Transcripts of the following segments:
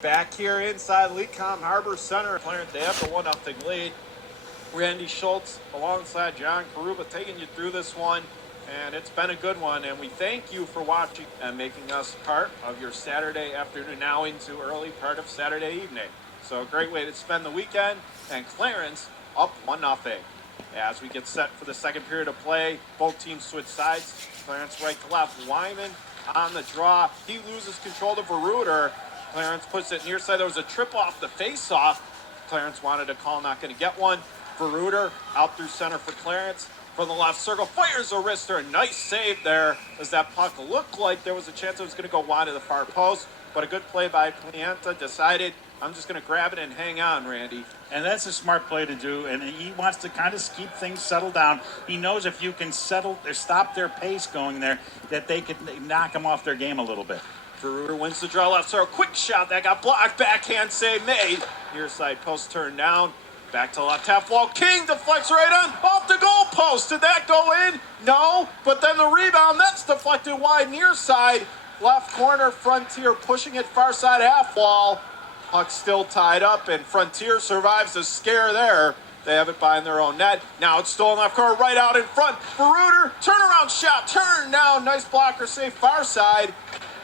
Back here inside Lecom HarborCenter, Clarence, they have the 1-0 lead. Randy Schultz alongside John Carubba taking you through this one, and it's been a good one, and we thank you for watching and making us part of your Saturday afternoon, now into early part of Saturday evening. So a great way to spend the weekend, and Clarence up 1-0. As we get set for the second period of play, both teams switch sides. Clarence right to left, Wyman on the draw. He loses control to Veruder. Clarence puts it near side. There was a trip off the face-off. Clarence wanted a call, not going to get one. Veruder out through center for Clarence. From the left circle, fires a wrister. A nice save there as that puck looked like there was a chance it was going to go wide to the far post. But a good play by Pianta. Decided, I'm just going to grab it and hang on, Randy. And that's a smart play to do, and he wants to kind of keep things settled down. He knows if you can settle or stop their pace going there, that they could knock them off their game a little bit. Veruder wins the draw left, so a quick shot that got blocked, backhand save made. Near side post turned down, back to left half wall. King deflects right on, off the goal post. Did that go in? No, but then the rebound, that's deflected wide near side. Left corner, Frontier pushing it far side half wall. Puck still tied up, and Frontier survives the scare there. They have it behind their own net. Now it's stolen left corner, right out in front. Veruder, turnaround shot, turn down. Nice blocker save, far side.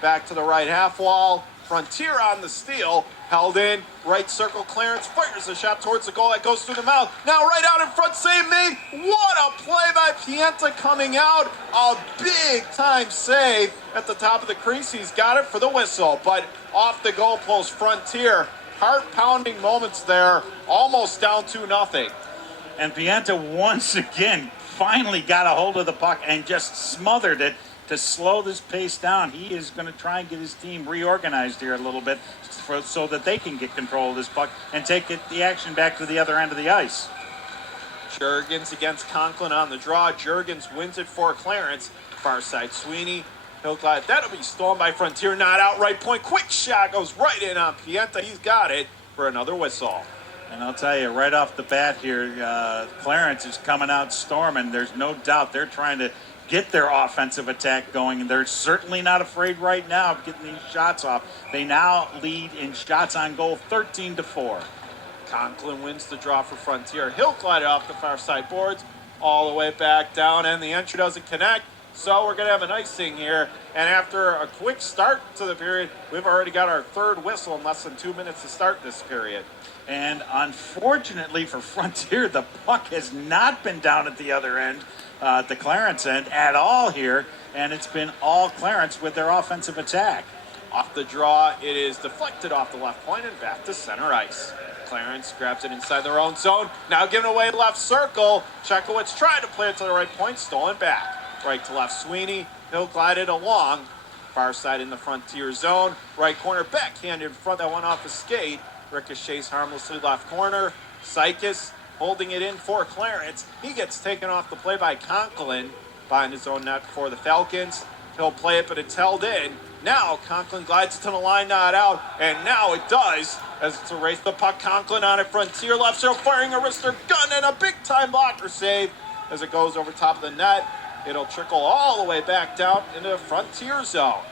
Back to the right half wall. Frontier on the steal. Held in. Right circle, Clarence fires a shot towards the goal that goes through the mouth. Now right out in front, save made. What a play by Pianta coming out. A big time save at the top of the crease. He's got it for the whistle, but off the goal post, Frontier. Heart-pounding moments there. Almost down 2-0. And Pianta once again finally got a hold of the puck and just smothered it to slow this pace down. He is going to try and get his team reorganized here a little bit so that they can get control of this puck and take the action back to the other end of the ice. Jurgens against Conklin on the draw. Jurgens wins it for Clarence. Far side Sweeney. He'll glide. That'll be stolen by Frontier. Not out right point. Quick shot goes right in on Pianta. He's got it for another whistle. And I'll tell you, right off the bat here, Clarence is coming out storming. There's no doubt they're trying to get their offensive attack going, and they're certainly not afraid right now of getting these shots off. They now lead in shots on goal 13-4. Conklin wins the draw for Frontier. He'll glide it off the far side boards all the way back down, and the entry doesn't connect. So we're going to have an icing here. And after a quick start to the period, we've already got our third whistle in less than 2 minutes to start this period. And unfortunately for Frontier, the puck has not been down at the other end, the Clarence end at all here. And it's been all Clarence with their offensive attack. Off the draw, it is deflected off the left point and back to center ice. Clarence grabs it inside their own zone. Now giving away left circle. Chekowicz tried to play it to the right point, stolen back. Right to left, Sweeney. He'll glide it along. Far side in the Frontier zone. Right corner, backhand in front. That went off the skate. Ricochets harmlessly left corner. Sykes holding it in for Clarence. He gets taken off the play by Conklin behind his own net for the Falcons. He'll play it, but it's held in. Now Conklin glides it to the line, not out. And now it does as it's erased the puck. Conklin on it, Frontier left circle, firing a wrister gun and a big-time blocker save as it goes over top of the net. It'll trickle all the way back down into the Frontier zone.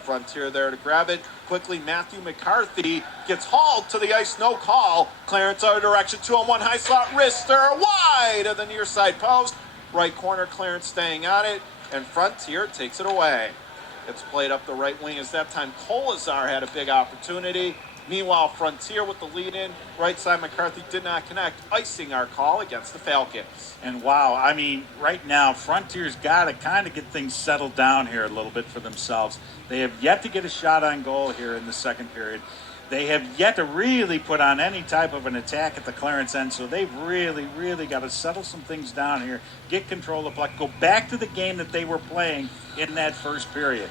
Frontier there to grab it. Quickly, Matthew McCarthy gets hauled to the ice, no call. Clarence other direction, 2-on-1 high slot, wrister wide of the near side post. Right corner, Clarence staying on it, and Frontier takes it away. It's played up the right wing as that time Kolazar had a big opportunity. Meanwhile, Frontier with the lead in. Right side, McCarthy did not connect, icing our call against the Falcons. And wow, I mean, right now, Frontier's got to kind of get things settled down here a little bit for themselves. They have yet to get a shot on goal here in the second period. They have yet to really put on any type of an attack at the Clarence end, so they've really got to settle some things down here, get control of the puck, go back to the game that they were playing in that first period.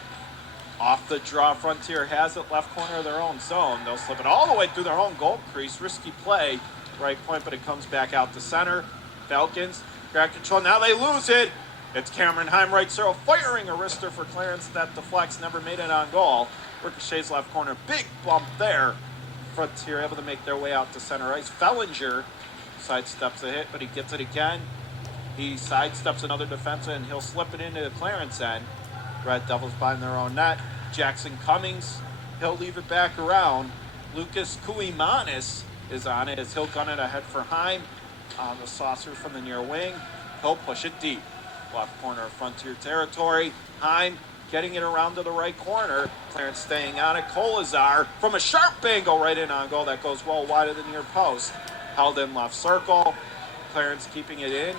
Off the draw, Frontier has it, left corner of their own zone. They'll slip it all the way through their own goal crease. Risky play, right point, but it comes back out to center. Falcons grab control. Now they lose it. It's Cameron Heim, right circle, firing a wrister for Clarence that deflects, never made it on goal. Ricochet's left corner, big bump there. Frontier able to make their way out to center ice. Fellinger sidesteps a hit, but he gets it again. He sidesteps another defenseman, and he'll slip it into the Clarence end. Red Devils behind their own net. Jackson Cummings, he'll leave it back around. Lucas Kuimanis is on it as he'll gun it ahead for Heim on the saucer from the near wing. He'll push it deep. Left corner of Frontier territory. Heim getting it around to the right corner. Clarence staying on it. Kolazar from a sharp angle right in on goal. That goes well wide of the near post. Held in left circle. Clarence keeping it in.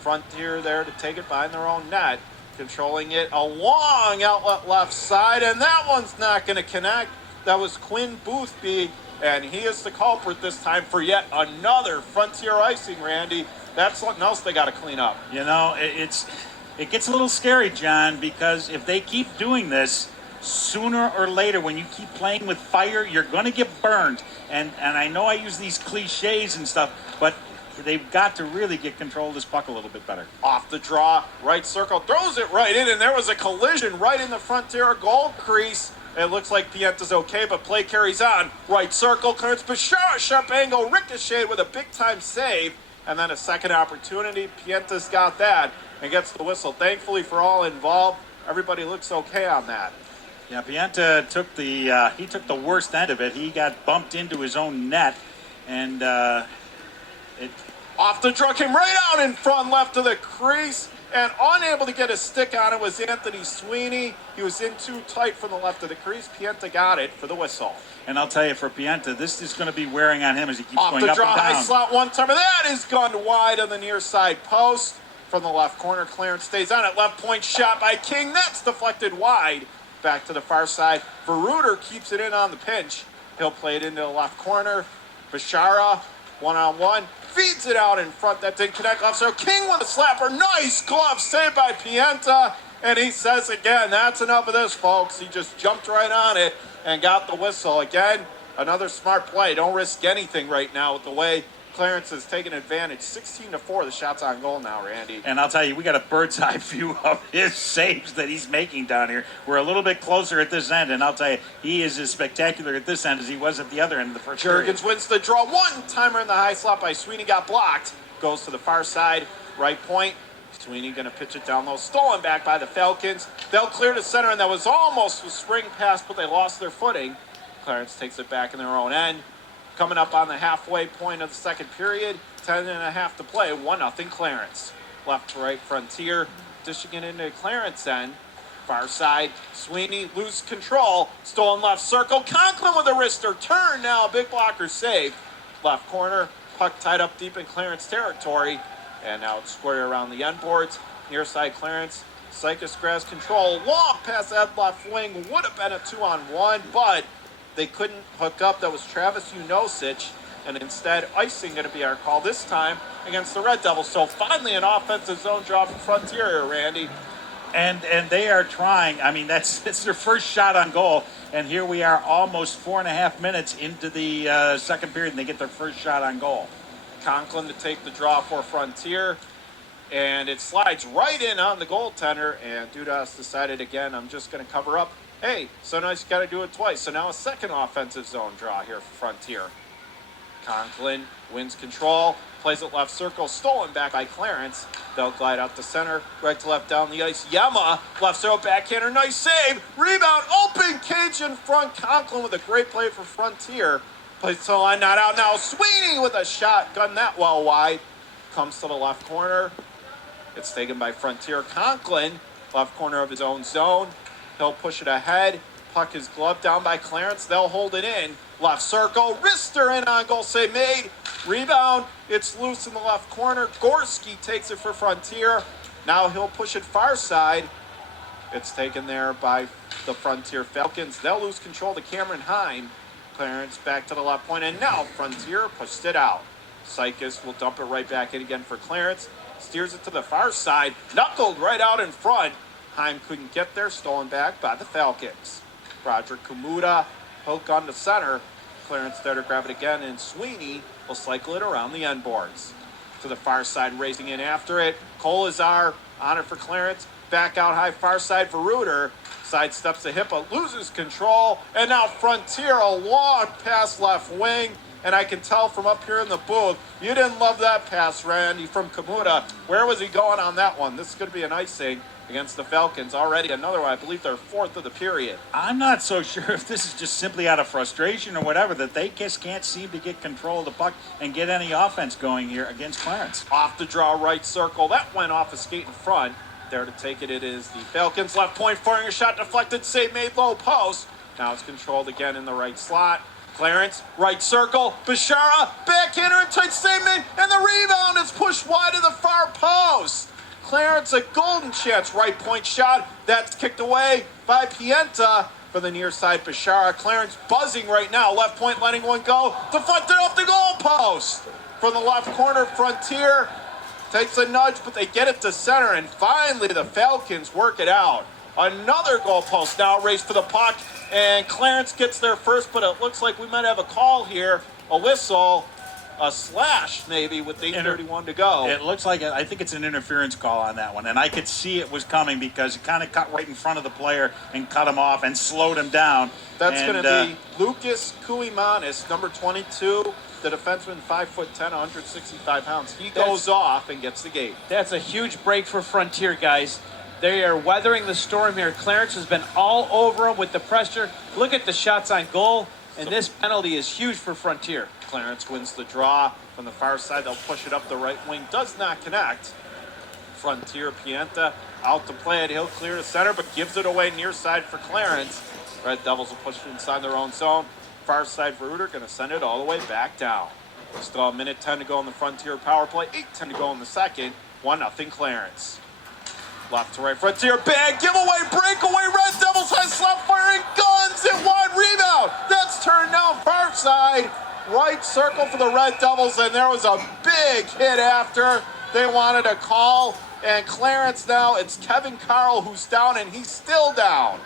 Frontier there to take it behind their own net. Controlling it. A long outlet left side. And that one's not going to connect. That was Quinn Boothby. And he is the culprit this time for yet another Frontier icing, Randy. That's something else they got to clean up. You know, it gets a little scary, John, because if they keep doing this, sooner or later, when you keep playing with fire, you're going to get burned. And I know I use these cliches and stuff, but they've got to really get control of this puck a little bit better. Off the draw, right circle, throws it right in, and there was a collision right in the Frontier goal crease. It looks like Pienta's okay, but play carries on. Right circle, Clarence Bashara, sharp angle, ricocheted with a big-time save. And then a second opportunity. Pienta's got that and gets the whistle. Thankfully for all involved, everybody looks okay on that. Yeah, Pienta took the worst end of it. He got bumped into his own net, and Off the draw, came right out in front, left to the crease, and unable to get a stick on it was Anthony Sweeney. He was in too tight from the left of the crease. Pienta got it for the whistle. And I'll tell you, for Pienta, this is going to be wearing on him as he keeps Off going the up draw, and down. high slot one-timer. That is gunned wide on the near side post. From the left corner, Clarence stays on it. Left point shot by King. That's deflected wide. Back to the far side. Veruter keeps it in on the pinch. He'll play it into the left corner. Bashara, one-on-one. Feeds it out in front. That didn't connect left. So King with a slapper. Nice glove save by Pienta. And he says again, that's enough of this, folks. He just jumped right on it and got the whistle. Again, another smart play. Don't risk anything right now with the way Clarence has taken advantage. 16-4, the shots on goal now, Randy. And I'll tell you, we got a bird's eye view of his saves that he's making down here. We're a little bit closer at this end, and I'll tell you, he is as spectacular at this end as he was at the other end of the first period. Jurgens wins the draw. One-timer in the high slot by Sweeney got blocked. Goes to the far side, right point. Sweeney going to pitch it down low. Stolen back by the Falcons. They'll clear to center, and that was almost a spring pass, but they lost their footing. Clarence takes it back in their own end. Coming up on the halfway point of the second period. 10.5 to play. 1-0 Clarence. Left to right Frontier. Dishing it into Clarence end. Far side. Sweeney loses control. Stolen left circle. Conklin with a wrister. Turn now. Big blocker save. Left corner. Puck tied up deep in Clarence territory. And now it's square around the end boards. Near side Clarence. Sykes grabs control. Long pass that left wing. Would have been a 2-on-1, but they couldn't hook up. That was Travis Unosich. And instead, icing going to be our call this time against the Red Devils. So finally an offensive zone draw for Frontier here, Randy. And they are trying. I mean, it's their first shot on goal. And here we are almost 4.5 minutes into the second period, and they get their first shot on goal. Conklin to take the draw for Frontier, and it slides right in on the goaltender, and Dudas decided again, I'm just going to cover up. Hey, so now he's got to do it twice. So now a second offensive zone draw here for Frontier. Conklin wins control, plays it left circle, stolen back by Clarence. They'll glide out to center, right to left down the ice. Yama, left circle backhander, nice save. Rebound, open cage in front. Conklin with a great play for Frontier. Plays to the line, not out now. Sweeney with a shot, gun that well wide. Comes to the left corner. It's taken by Frontier. Conklin, left corner of his own zone. He'll push it ahead. Puck is gloved down by Clarence. They'll hold it in. Left circle. Wrister in on goal save made. Rebound. It's loose in the left corner. Gorski takes it for Frontier. Now he'll push it far side. It's taken there by the Frontier Falcons. They'll lose control to Cameron Heim. Clarence back to the left point, and now Frontier pushed it out. Sykes will dump it right back in again for Clarence. Steers it to the far side. Knuckled right out in front. Heim couldn't get there. Stolen back by the Falcons. Roger Kamuta, hook on the center. Clarence there to grab it again, and Sweeney will cycle it around the end boards. To the far side, racing in after it. Kolazar on it for Clarence. Back out high, far side for Reuter. Sidesteps the hip, but loses control. And now Frontier, a long pass left wing. And I can tell from up here in the booth, you didn't love that pass, Randy, from Kamuta. Where was he going on that one? This is going to be an icing against the Falcons. Already another one, I believe their fourth of the period. I'm not so sure if this is just simply out of frustration or whatever, that they just can't seem to get control of the puck and get any offense going here against Clarence. Off the draw, right circle. That went off a skate in front. There to take it is the Falcons. Left point, firing a shot, deflected, save made, low post. Now it's controlled again in the right slot. Clarence, right circle. Bishara, backhander and tight save made, and the rebound is pushed wide to the far post. Clarence, a golden chance right point shot. That's kicked away by Pienta for the near side Bishara. Clarence buzzing right now. Left point letting one go. Deflected off the goal post. From the left corner, Frontier takes a nudge, but they get it to center. And finally, the Falcons work it out. Another goal post now race for the puck. And Clarence gets there first, but it looks like we might have a call here. A whistle. A slash maybe with 8:31 to go. It looks like I think it's an interference call on that one, and I could see it was coming because it kind of cut right in front of the player and cut him off and slowed him down. That's going to be Lucas Kuimanis, number 22, the defenseman, 5'10", 165 pounds. He goes off and gets the gate. That's a huge break for Frontier, guys. They are weathering the storm here. Clarence has been all over him with the pressure. Look at the shots on goal, and this penalty is huge for Frontier. Clarence wins the draw from the far side. They'll push it up the right wing. Does not connect. Frontier, Pienta out to play it. He'll clear to center, but gives it away near side for Clarence. Red Devils will push it inside their own zone. Far side for Reuter, going to send it all the way back down. Still a minute 10 to go in the Frontier power play. 8:10 to go in the second. 1-0 Clarence. Left to right, Frontier, bag, giveaway, breakaway, Red Devils high slap firing, guns, and wide rebound. That's turned down far side. Right circle for the Red Devils, and there was a big hit after. They wanted a call, and Clarence now, it's Kevin Carl who's down, and he's still down.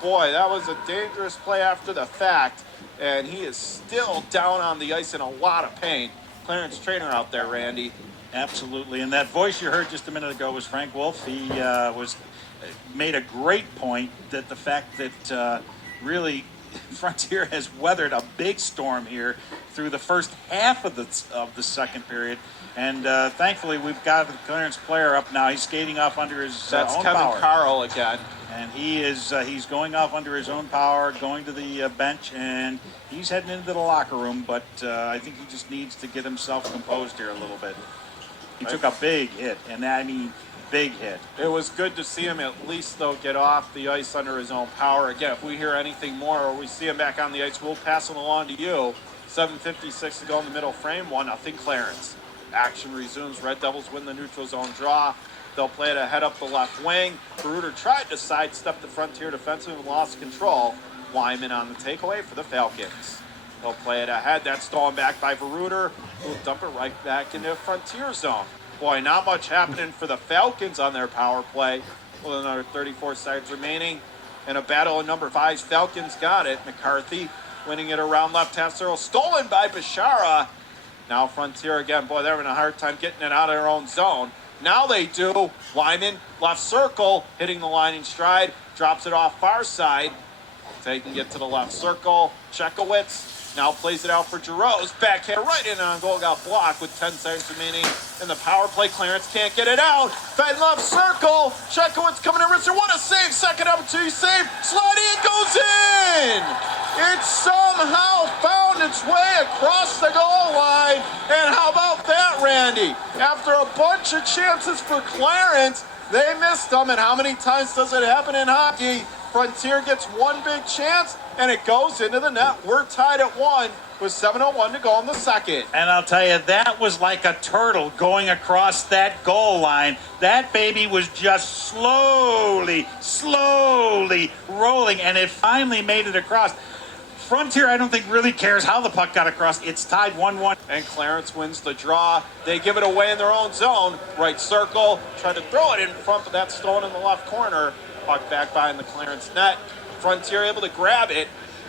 Boy, that was a dangerous play after the fact, and he is still down on the ice in a lot of pain. Clarence trainer out there, Randy. Absolutely, and that voice you heard just a minute ago was Frank Wolf. He made a great point that the fact that really Frontier has weathered a big storm here through the first half of the second period, and thankfully we've got the Clarence player up now. He's skating off under his own That's Kevin power. Carl again. And he's going off under his own power, going to the bench, and he's heading into the locker room, but I think he just needs to get himself composed here a little bit. He took a big hit, and I mean big hit. It was good to see him at least, though, get off the ice under his own power. Again, if we hear anything more or we see him back on the ice, we'll pass him along to you. 7:56 to go in the middle frame, 1-0 Clarence. Action resumes. Red Devils win the neutral zone draw. They'll play it ahead up the left wing. Reuter tried to sidestep the Frontier defenseman and lost control. Wyman on the takeaway for the Falcons. They'll play it ahead. That's stolen back by Reuter, who'll dump it right back into Frontier zone. Boy, not much happening for the Falcons on their power play. With another 34 seconds remaining. In a battle of number 5's, Falcons got it. McCarthy winning it around left half circle. Stolen by Bishara. Now Frontier again. Boy, they're having a hard time getting it out of their own zone. Now they do. Wyman, left circle, hitting the line in stride. Drops it off far side. Taking it to the left circle. Chekowitz now plays it out for Giroux. Backhand right in on goal. Got blocked with 10 seconds remaining in the power play. Clarence can't get it out. Fed left circle. Chekowitz coming in. Risser. What a save. Second opportunity save. Sliding. It goes in. It somehow found its way across the goal line. And how about that, Randy? After a bunch of chances for Clarence, they missed them. And how many times does it happen in hockey? Frontier gets one big chance, and it goes into the net. We're tied at 1 with 7:01 to go in the second. And I'll tell you, that was like a turtle going across that goal line. That baby was just slowly rolling, and it finally made it across. Frontier, I don't think, really cares how the puck got across. It's tied 1-1. And Clarence wins the draw. They give it away in their own zone. Right circle. Try to throw it in front, but that's stolen in the left corner. Puck back behind the Clarence net. Frontier able to grab it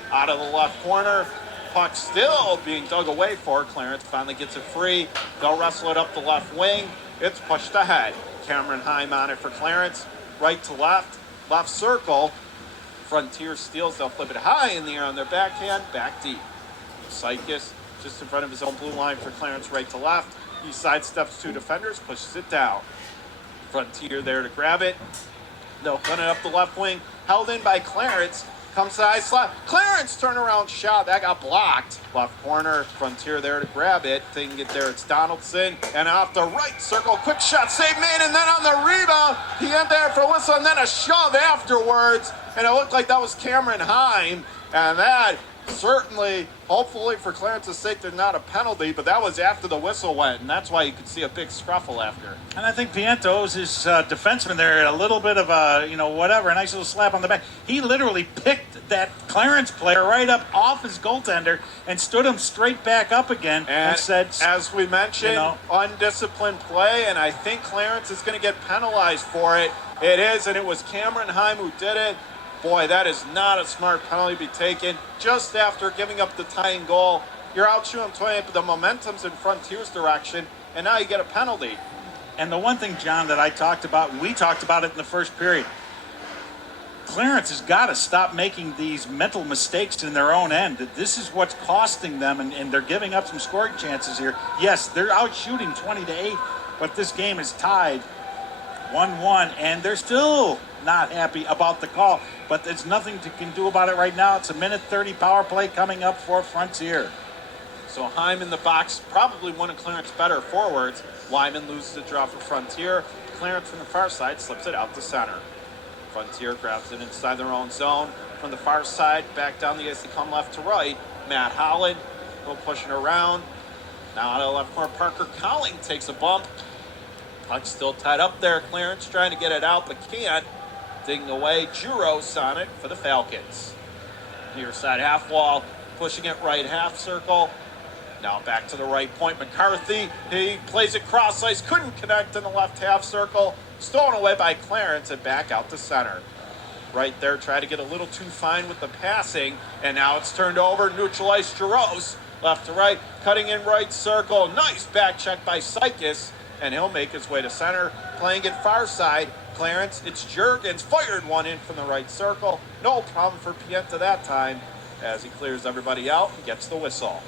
out of the left corner. Puck still being dug away for. Clarence finally gets it free. They'll wrestle it up the left wing. It's pushed ahead. Cameron Heim on it for Clarence. Right to left. Left circle. Frontier steals. They'll flip it high in the air on their backhand. Back deep. Sykes just in front of his own blue line for Clarence right to left. He sidesteps 2 defenders. Pushes it down. Frontier there to grab it. They'll put it up the left wing, held in by Clarence. Comes to the high slot. Clarence turnaround shot. That got blocked. Left corner. Frontier there to grab it. They can get there. It's Donaldson. And off the right circle. Quick shot. Save made. And then on the rebound, he went there for a whistle. And then a shove afterwards. And it looked like that was Cameron Heim. And that certainly, hopefully for Clarence's sake, there's not a penalty. But that was after the whistle went. And that's why you could see a big scruffle after. And I think Pienta owes his defenseman there a little bit of a, a nice little slap on the back. He literally picked that Clarence player right up off his goaltender and stood him straight back up again and said, as we mentioned, undisciplined play, and I think Clarence is going to get penalized for it. It is, and it was Cameron Heim who did it. Boy, that is not a smart penalty to be taken just after giving up the tying goal. You're out shooting 20, but the momentum's in Frontier's direction, and now you get a penalty. And the one thing, John, that we talked about it in the first period, Clarence has got to stop making these mental mistakes in their own end. This is what's costing them, and they're giving up some scoring chances here. Yes, they're out shooting 20-8, but this game is tied 1-1, and they're still not happy about the call. But there's nothing you can do about it right now. It's a minute 30 power play coming up for Frontier. So Heim in the box, probably one of Clarence's better forwards. Lyman loses the draw for Frontier. Clarence from the far side slips it out to center. Frontier grabs it inside their own zone. From the far side, back down the ice, they come left to right. Matt Holland, go pushing around. Now out of the left corner, Parker Colling takes a bump. Puck still tied up there. Clarence trying to get it out, but can't. Digging away, Juros on it for the Falcons. Near side half wall, pushing it right half circle. Now back to the right point. McCarthy, he plays it cross ice, couldn't connect in the left half circle. Stolen away by Clarence and back out to center. Right there, try to get a little too fine with the passing. And now it's turned over, neutralized Juros. Left to right, cutting in right circle. Nice back check by Sykes. And he'll make his way to center. Playing it far side, Clarence, it's Juergens. Fired one in from the right circle. No problem for Pienta that time as he clears everybody out and gets the whistle.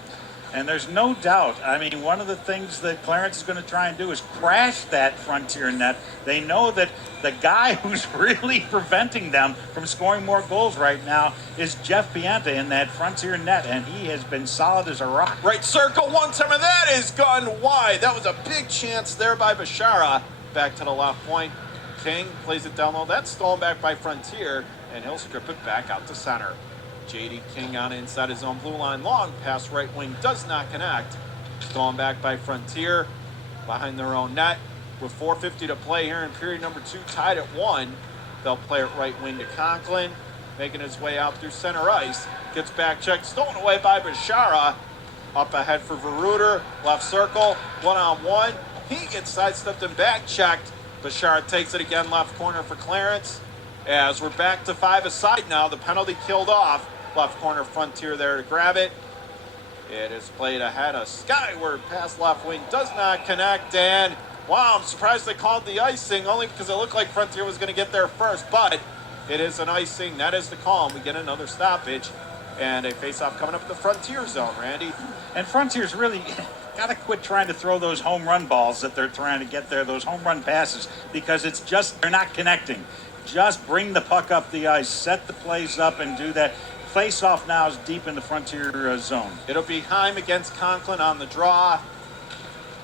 And there's no doubt, one of the things that Clarence is going to try and do is crash that Frontier net. They know that the guy who's really preventing them from scoring more goals right now is Jeff Pienta in that Frontier net, and he has been solid as a rock. Right circle, one time, and that is gone wide. That was a big chance there by Bashara. Back to the left point. King plays it down low. That's stolen back by Frontier, and he'll strip it back out to center. J.D. King on inside his own blue line. Long pass right wing does not connect. Going back by Frontier behind their own net. With 4:50 to play here in period number 2, tied at 1. They'll play it right wing to Conklin. Making his way out through center ice. Gets back checked. Stolen away by Bashara. Up ahead for Veruter. Left circle. 1-on-1. He gets sidestepped and back checked. Bashara takes it again. Left corner for Clarence. As we're back to 5 aside now. The penalty killed off. Left corner Frontier there to grab it. It is played ahead. A skyward pass left wing does not connect. And wow, I'm surprised they called the icing only because it looked like Frontier was going to get there first. But it is an icing. That is the call. And we get another stoppage. And a face-off coming up at the Frontier zone, Randy. And Frontier's really got to quit trying to throw those home run balls that they're trying to get there, those home run passes, because it's just they're not connecting. Just bring the puck up the ice, set the plays up, and do that. Face-off now is deep in the Frontier zone. It'll be Heim against Conklin on the draw.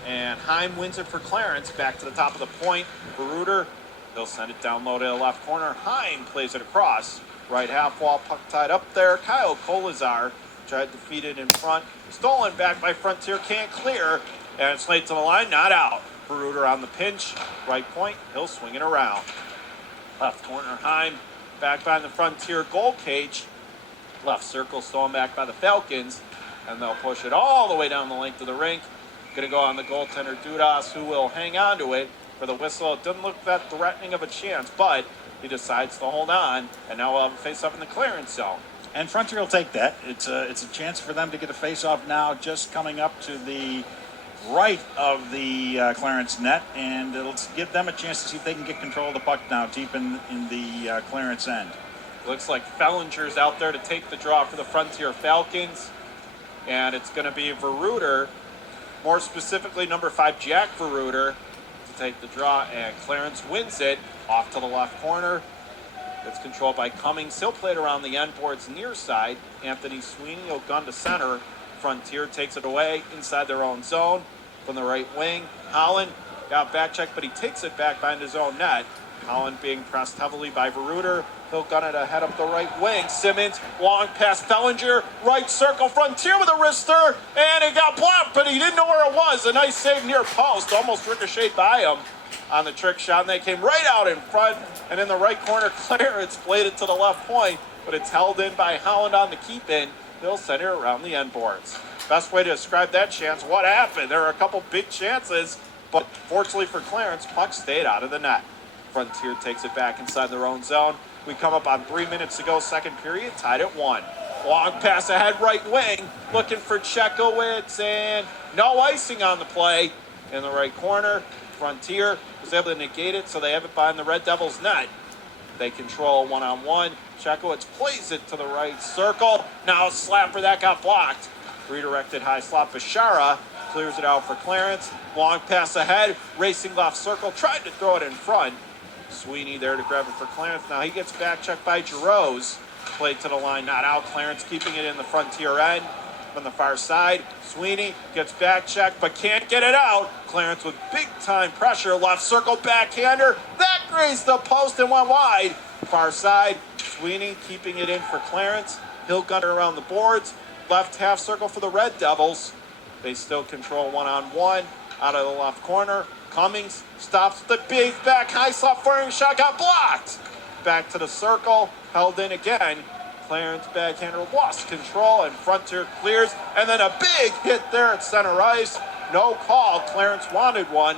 And Heim wins it for Clarence. Back to the top of the point. Veruter, they'll send it down low to the left corner. Heim plays it across. Right half wall, puck tied up there. Kyle Kolazar tried to feed it in front. Stolen back by Frontier, can't clear. And it's late to the line, not out. Veruter on the pinch. Right point, he'll swing it around. Left corner, Heim. Back by the Frontier goal cage. Left circle stolen back by the Falcons. And they'll push it all the way down the length of the rink. Going to go on the goaltender, Dudas, who will hang on to it for the whistle. It doesn't look that threatening of a chance, but he decides to hold on. And now we'll have a face-off in the Clarence zone. And Frontier will take that. It's a chance for them to get a face-off now, just coming up to the right of the Clarence net, and it'll give them a chance to see if they can get control of the puck now deep in the Clarence end. Looks like Fellinger's out there to take the draw for the Frontier Falcons, and it's going to be Veruter, more specifically number 5 Jack Veruter, to take the draw, and Clarence wins it off to the left corner. It's controlled by Cummings. He'll play it around the end boards near side. Anthony Sweeney will gun to center. Frontier takes it away inside their own zone from the right wing. Holland got back check, but he takes it back behind his own net. Holland being pressed heavily by Veruter. He'll gun it ahead up the right wing. Simmons, long pass, Fellinger, right circle, Frontier with a wrister, and it got blocked, but he didn't know where it was. A nice save near post, almost ricocheted by him on the trick shot, and they came right out in front, and in the right corner, Clarence played it to the left point, but it's held in by Holland on the keep-in. He'll send it around the end boards. Best way to describe that chance, what happened? There were a couple big chances, but fortunately for Clarence, puck stayed out of the net. Frontier takes it back inside their own zone. We come up on 3 minutes to go, second period, tied at 1. Long pass ahead, right wing, looking for Chekowicz, and no icing on the play in the right corner. Frontier was able to negate it, so they have it behind the Red Devils' net. They control one-on-one. Chekowicz plays it to the right circle. Now a slapper that got blocked. Redirected high slot. Bashara clears it out for Clarence. Long pass ahead, racing left circle, tried to throw it in front. Sweeney there to grab it for Clarence. Now he gets back checked by Giroux. Played to the line, not out. Clarence keeping it in the Frontier end. From the far side, Sweeney gets back checked but can't get it out. Clarence with big time pressure, left circle backhander. That grazed the post and went wide. Far side, Sweeney keeping it in for Clarence. He'll gun it around the boards. Left half circle for the Red Devils. They still control one-on-one out of the left corner. Cummings stops the big back high slot firing shot, got blocked. Back to the circle, held in again. Clarence backhander lost control and Frontier clears, and then a big hit there at center ice. No call. Clarence wanted one.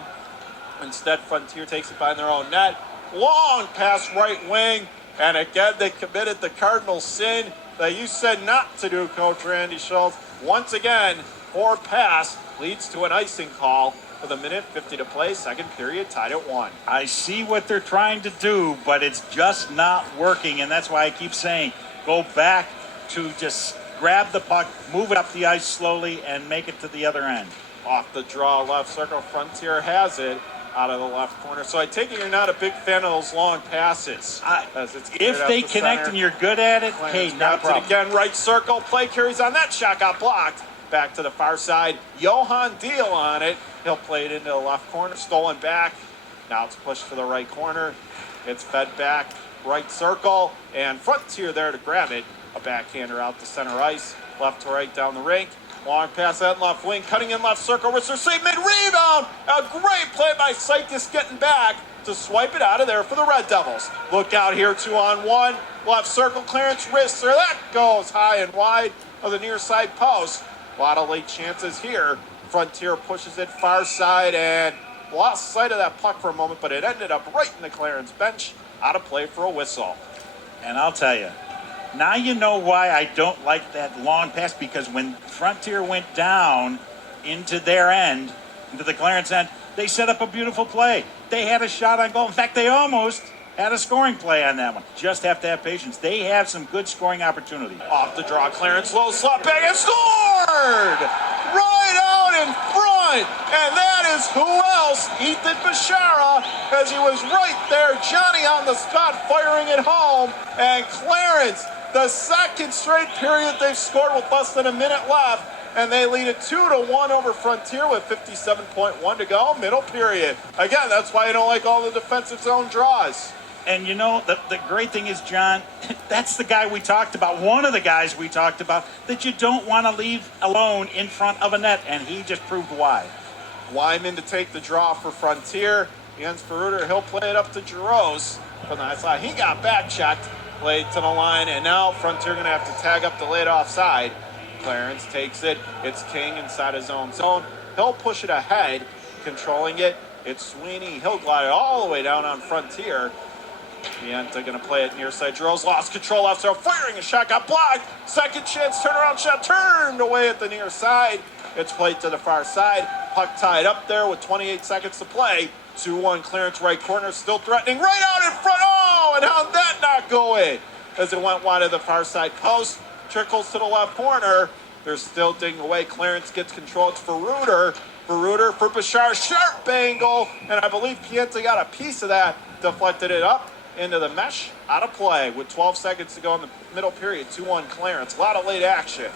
Instead, Frontier takes it behind their own net. Long pass right wing, and again they committed the cardinal sin that you said not to do, Coach Randy Schultz. Once again, poor pass leads to an icing call. With 1:50 to play, second period, tied at 1. I see what they're trying to do, but it's just not working, and that's why I keep saying go back to just grab the puck, move it up the ice slowly, and make it to the other end. Off the draw, left circle, Frontier has it out of the left corner. So I take it you're not a big fan of those long passes. If they connect and you're good at it, Clarence hey, not a problem. again, right circle, play carries on that shot, got blocked. Back to the far side, Johan Deal on it. He'll play it into the left corner, stolen back. Now it's pushed to the right corner. It's fed back, right circle, and Frontier there to grab it. A backhander out to center ice, left to right down the rink. Long pass at left wing, cutting in left circle. Wrister save mid-rebound. A great play by Sykes getting back to swipe it out of there for the Red Devils. Look out here, 2-on-1. Left circle, Clarence Wrister. That goes high and wide of the near side post. A lot of late chances here. Frontier pushes it far side and lost sight of that puck for a moment, but it ended up right in the Clarence bench. Out of play for a whistle. And I'll tell you, now you know why I don't like that long pass, because when Frontier went down into their end, into the Clarence end, they set up a beautiful play. They had a shot on goal. In fact, they almost had a scoring play on that one. Just have to have patience. They have some good scoring opportunity. Off the draw, Clarence, low slot back and scored! Right out in front! And that is who else? Ethan Bashara, as he was right there. Johnny on the spot firing it home. And Clarence, the second straight period they've scored with less than a minute left. And they lead it 2-1 over Frontier with 57.1 to go, middle period. Again, that's why I don't like all the defensive zone draws. And you know, the great thing is, John, that's the guy we talked about, one of the guys we talked about, that you don't want to leave alone in front of a net, and he just proved why. Wyman to take the draw for Frontier. Jens Veruter, he'll play it up to Giroux. From the side, he got back checked, played to the line, and now Frontier going to have to tag up the late offside. Clarence takes it. It's King inside his own zone. He'll push it ahead, controlling it. It's Sweeney. He'll glide it all the way down on Frontier. Pienta going to play it near side. Giroux lost control left side, firing a shot, got blocked. Second chance, turnaround shot, turned away at the near side. It's played to the far side. Puck tied up there with 28 seconds to play. 2-1 Clarence right corner, still threatening. Right out in front. Oh, and how'd that not go in? As it went wide of the far side post. Trickles to the left corner. They're still digging away. Clarence gets control. It's Veruter. Veruter for Bashar. Sharp angle. And I believe Pienta got a piece of that. Deflected it up into the mesh, out of play with 12 seconds to go in the middle period. 2-1 Clarence. A lot of late action.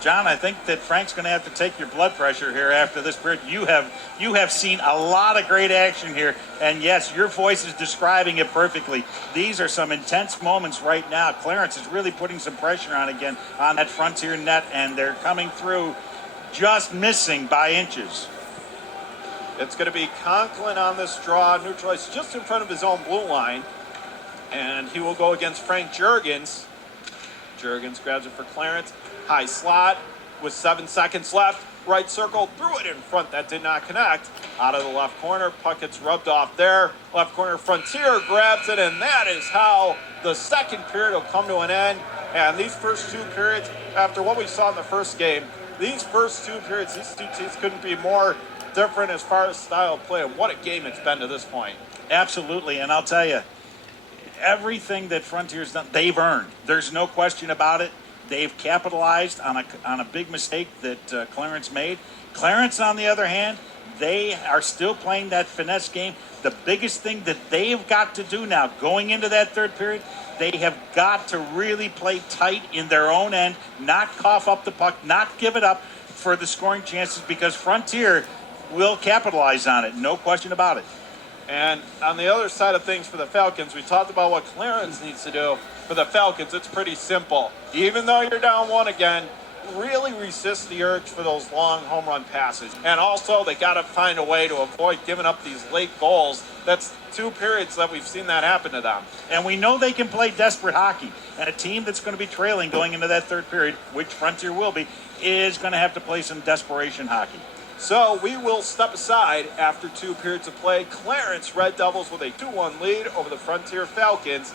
John, I think that Frank's going to have to take your blood pressure here after this period. You have seen a lot of great action here, and yes, your voice is describing it perfectly. These are some intense moments right now. Clarence is really putting some pressure on again on that Frontier net, and they're coming through just missing by inches. It's going to be Conklin on this draw, neutralized just in front of his own blue line, and he will go against Frank Juergens. Juergens grabs it for Clarence. High slot with 7 seconds left. Right circle, threw it in front. That did not connect. Out of the left corner, puck gets rubbed off there. Left corner, Frontier grabs it, and that is how the second period will come to an end. And these first 2 periods, after what we saw in the first game, these first 2 periods, these two teams couldn't be more different as far as style of play. And what a game it's been to this point. Absolutely, and I'll tell you, everything that Frontier's done, they've earned. There's no question about it. They've capitalized on a big mistake that Clarence made. Clarence, on the other hand, they are still playing that finesse game. The biggest thing that they've got to do now, going into that third period, they have got to really play tight in their own end, not cough up the puck, not give it up for the scoring chances, because Frontier will capitalize on it, no question about it. And on the other side of things for the Falcons, we talked about what Clarence needs to do. For the Falcons, it's pretty simple. Even though you're down 1 again, really resist the urge for those long home run passes. And also, they got to find a way to avoid giving up these late goals. That's 2 periods that we've seen that happen to them. And we know they can play desperate hockey. And a team that's going to be trailing going into that third period, which Frontier will be, is going to have to play some desperation hockey. So we will step aside after 2 periods of play. Clarence Red Devils with a 2-1 lead over the Frontier Falcons.